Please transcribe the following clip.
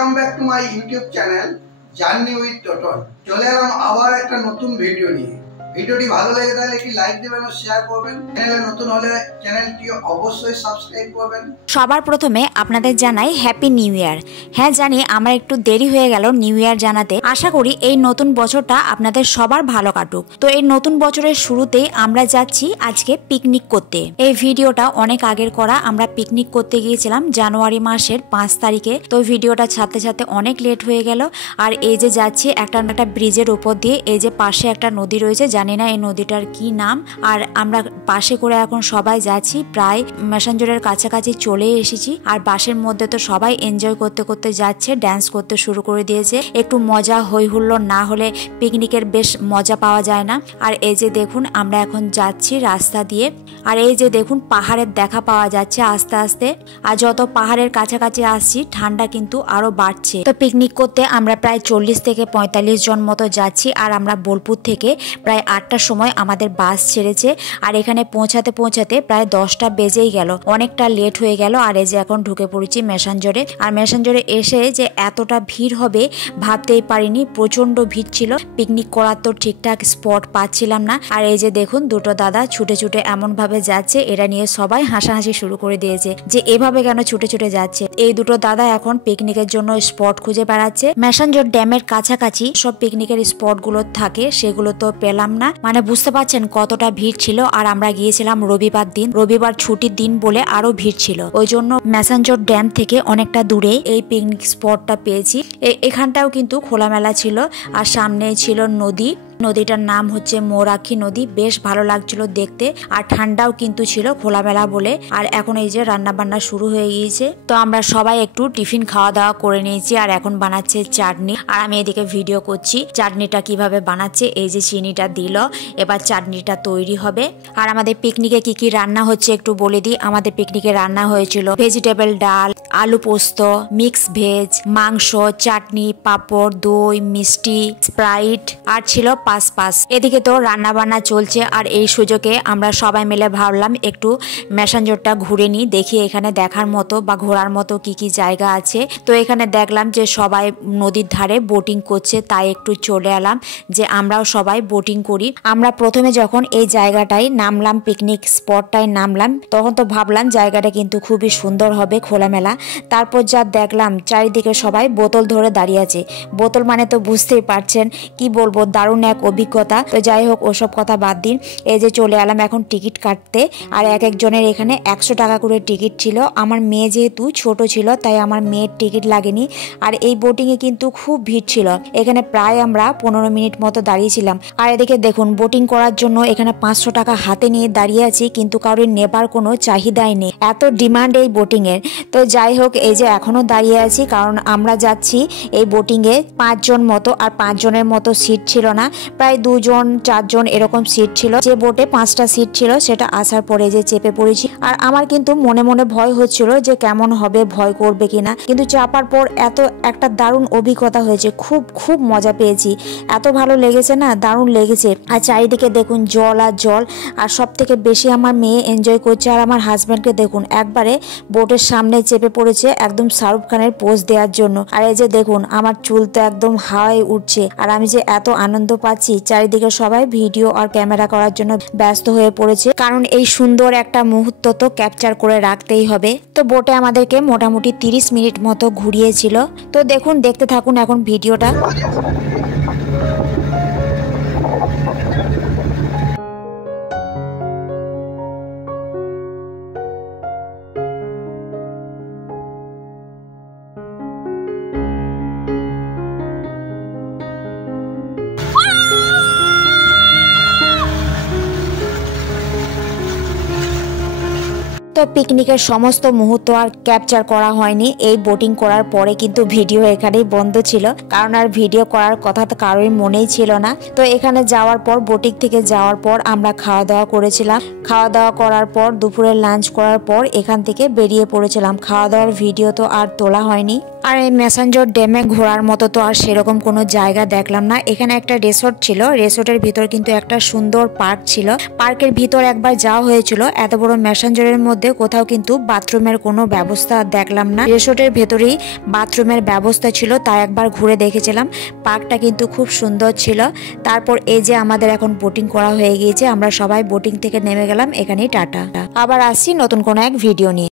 Welcome back to my YouTube channel journey with Toton. চলে এলাম আবার একটা নতুন ভিডিও নিয়ে। ভিডিওটি ভালো লেগে থাকলে একটি লাইক দেবেন ও শেয়ার করবেন। চ্যানেলে নতুন হলে চ্যানেলটি অবশ্যই সাবস্ক্রাইব করবেন। সবার প্রথমে আপনাদের জানাই হ্যাপি নিউ ইয়ার। হ্যাঁ জানি আমার একটু দেরি হয়ে গেল নিউ ইয়ার জানাতে। আশা করি এই নতুন বছরটা আপনাদের সবার ভালো কাটুক। তো এই নতুন বছরের শুরুতেই আমরা যাচ্ছি আজকে পিকনিক করতে। এই ভিডিওটা অনেক আগের করা। আমরা পিকনিক করতে গিয়েছিলাম জানুয়ারি মাসের 5 তারিখে। তো ভিডিওটা ছাড়তে ছাড়তে অনেক লেট হয়ে গেল। আর এই যে যাচ্ছি একটা ব্রিজের উপর দিয়ে, এই যে পাশে একটা নদী রয়েছে, জানি না এই নদীটার কি নাম। আর আমরা বাসে করে এখন সবাই যাচ্ছি, প্রায় ম্যাসাঞ্জরের কাছাকাছি চলে এসেছি। আর বাসের মধ্যে তো সবাই এনজয় করতে করতে যাচ্ছে, ড্যান্স করতে শুরু করে দিয়েছে। একটু মজা হই হুল্লোড় না হলে পিকনিকের বেশ মজা পাওয়া যায় না। আর এই যে দেখুন আমরা এখন যাচ্ছি রাস্তা দিয়ে। আর এই যে দেখুন পাহাড়ের দেখা পাওয়া যাচ্ছে আস্তে আস্তে। আর যত পাহাড়ের কাছাকাছি আসছি ঠান্ডা কিন্তু আরো বাড়ছে। তো পিকনিক করতে আমরা প্রায় 40 থেকে 45 জন মতো যাচ্ছি। আর আমরা বোলপুর থেকে প্রায় 8টার সময় আমাদের বাস ছেড়েছে। আর এখানে পৌঁছাতে পৌঁছাতে প্রায় 10টা বেজেই গেল, অনেকটা লেট হয়ে গেল। আর এই যে এখন ঢুকে পড়েছি ম্যাসাঞ্জরে। আর ম্যাসাঞ্জরে এসে যে এতটা ভিড় হবে ভাবতেই পারিনি, প্রচন্ড ভিড় ছিল। পিকনিক করার তো ঠিকঠাক স্পট পাচ্ছিলাম না। আর এই যে দেখুন দুটো দাদা ছুটে ছুটে এমন ভাবে যাচ্ছে, এটা নিয়ে সবাই হাসাহাসি শুরু করে দিয়েছে যে এভাবে কেন ছুটে ছুটে যাচ্ছে। এই দুটো দাদা এখন পিকনিকের জন্য স্পট খুঁজে বেড়াচ্ছে। ম্যাসাঞ্জর ড্যামের কাছাকাছি সব পিকনিকের স্পট গুলো থাকে, সেগুলো তো পেলাম না। মানে বুঝতে পারছেন কতটা ভিড় ছিল। আর আমরা গিয়েছিলাম রবিবার দিন, রবিবার ছুটির দিন বলে আরো ভিড় ছিল। ওই জন্য ম্যাসাঞ্জর ড্যাম থেকে অনেকটা দূরে এই পিকনিক স্পটটা পেয়েছি। এখানটাও কিন্তু খোলামেলা ছিল। আর সামনে ছিল নদী, নদীটার নাম হচ্ছে মৌরাক্ষী নদী। বেশ ভালো লাগছিল দেখতে। আর ঠান্ডাও কিন্তু ছিল খোলামেলা বলে। আর এখন এই যে রান্না বান্না শুরু হয়ে গিয়েছে। তো আমরা সবাই একটু টিফিন খাওয়া দাওয়া করে নিয়েছি। আর এখন বানাচ্ছে চাটনি। আর আমি এদিকে ভিডিও করছি চাটনিটা কিভাবে বানাচ্ছে। এই যে চিনিটা দিল, এবার চাটনিটা তৈরি হবে। আর আমাদের পিকনিকে কি কি রান্না হচ্ছে একটু বলে দিই। আমাদের পিকনিকে রান্না হয়েছিল ভেজিটেবল ডাল, আলু পোস্ত, মিক্স ভেজ, মাংস, চাটনি, পাঁপড়, দই, মিষ্টি, স্প্রাইট, আর ছিল পাস। এদিকে তো রান্না বান্না চলছে। আর এই সুযোগে আমরা সবাই মিলে ভাবলাম একটু ম্যাসাঞ্জরটা ঘুরে নিই, দেখি এখানে দেখার মতো বা ঘোরার মতো কি কি জায়গা আছে। তো এখানে দেখলাম যে সবাই নদীর ধারে বোটিং করছে, তাই একটু চলে এলাম যে আমরাও সবাই বোটিং করি। আমরা প্রথমে যখন এই জায়গাটায় নামলাম, পিকনিক স্পটটায় নামলাম, তখন তো ভাবলাম জায়গাটা কিন্তু খুবই সুন্দর হবে, খোলামেলা। তারপর যা দেখলাম চারিদিকে সবাই বোতল ধরে দাঁড়িয়ে আছে। বোতল মানে তো বুঝতেই পারছেন, কি বলবো, দারুণ এক অভিজ্ঞতা। তো যাই হোক ওসব কথা বাদ দিন। এই যে চলে এলাম এখন টিকিট কাটতে। আর এক একজনের এখানে 100 টাকা করে টিকিট ছিল। আমার মেয়ে যেহেতু ছোট ছিল তাই আমার মেয়ের টিকিট লাগেনি। আর এই বোটিংয়ে কিন্তু খুব ভিড় ছিল। এখানে প্রায় আমরা 15 মিনিট মতো দাঁড়িয়েছিলাম। আর এদিকে দেখুন বোটিং করার জন্য এখানে 500 টাকা হাতে নিয়ে দাঁড়িয়ে আছি, কিন্তু কারোর নেবার কোনো চাহিদাই নেই, এত ডিমান্ড এই বোটিং এর। তো যাই হোক এই যে এখনো দাঁড়িয়ে আছি, কারণ আমরা যাচ্ছি এই বোটিংয়ে 5 জন মতো। আর 5 জনের মতো সিট ছিল না, প্রায় 2 জন 4 জন এরকম সিট ছিল। যে বোটে 5টা সিট ছিল সেটা আসার পরে যে চেপে পড়েছি। আর আমার কিন্তু মনে মনে ভয় হচ্ছিল যে কেমন হবে, ভয় করবে কিনা, কিন্তু চাপার পর এত একটা দারুণ অভিজ্ঞতা হয়েছে। খুব খুব মজা পেয়েছি, এত ভালো লেগেছে না, দারুণ লেগেছে। আর চারিদিকে দেখুন জল আর জল। আর সব থেকে বেশি আমার মেয়ে এনজয় করছে। আর আমার হাজব্যান্ডকে দেখুন একবারে বোটের সামনে চেপে পড়েছে একদম শাহরুখ খানের পোজ দেওয়ার জন্য। আর এই যে দেখুন আমার চুল তো একদম হাওয়ায় উঠছে। আর আমি যে এত আনন্দ পাচ্ছি, চারিদিকে সবাই ভিডিও আর ক্যামেরা করার জন্য ব্যস্ত হয়ে পড়েছে, কারণ এই সুন্দর একটা মুহূর্ত তো ক্যাপচার করে রাখতেই হবে। তো বোটে আমাদেরকে মোটামুটি 30 মিনিট মতো ঘুরিয়েছিল। তো দেখুন, দেখতে থাকুন এখন ভিডিওটা। তো পিকনিকের সমস্ত মুহূর্ত আর ক্যাপচার করা হয়নি। এই বোটিং করার পরে কিন্তু ভিডিও এখানেই বন্ধ ছিল, কারণ আর ভিডিও করার কথা তো কারোর মনেই ছিল না। তো এখানে যাওয়ার পর, বোটিং থেকে যাওয়ার পর আমরা খাওয়া দাওয়া করেছিলাম। খাওয়া দাওয়া করার পর দুপুরে লাঞ্চ করার পর এখান থেকে বেরিয়ে পড়েছিলাম। খাওয়া দাওয়ার ভিডিও তো আর তোলা হয়নি। আর এই ম্যাসাঞ্জর ড্যামে ঘোরার মতো তো আর সেরকম কোনো জায়গা দেখলাম না। এখানে একটা রিসোর্ট ছিল, রিসোর্টের ভিতর কিন্তু একটা সুন্দর পার্ক ছিল। পার্কের ভিতর একবার যাওয়া হয়েছিল, এত বড় ম্যাসাঞ্জরের মধ্যে কোথাও কিন্তু বাথরুমের কোনো ব্যবস্থা দেখলাম না। রিসোর্টের ভেতরেই বাথরুমের ব্যবস্থা ছিল, তাই একবার ঘুরে দেখেছিলাম। পার্কটা কিন্তু খুব সুন্দর ছিল। তারপর এই যে আমাদের এখন বোটিং করা হয়ে গিয়েছে, আমরা সবাই বোটিং থেকে নেমে গেলাম। এখানেই টাটা। আবার আসছি নতুন কোনো এক ভিডিও নিয়ে।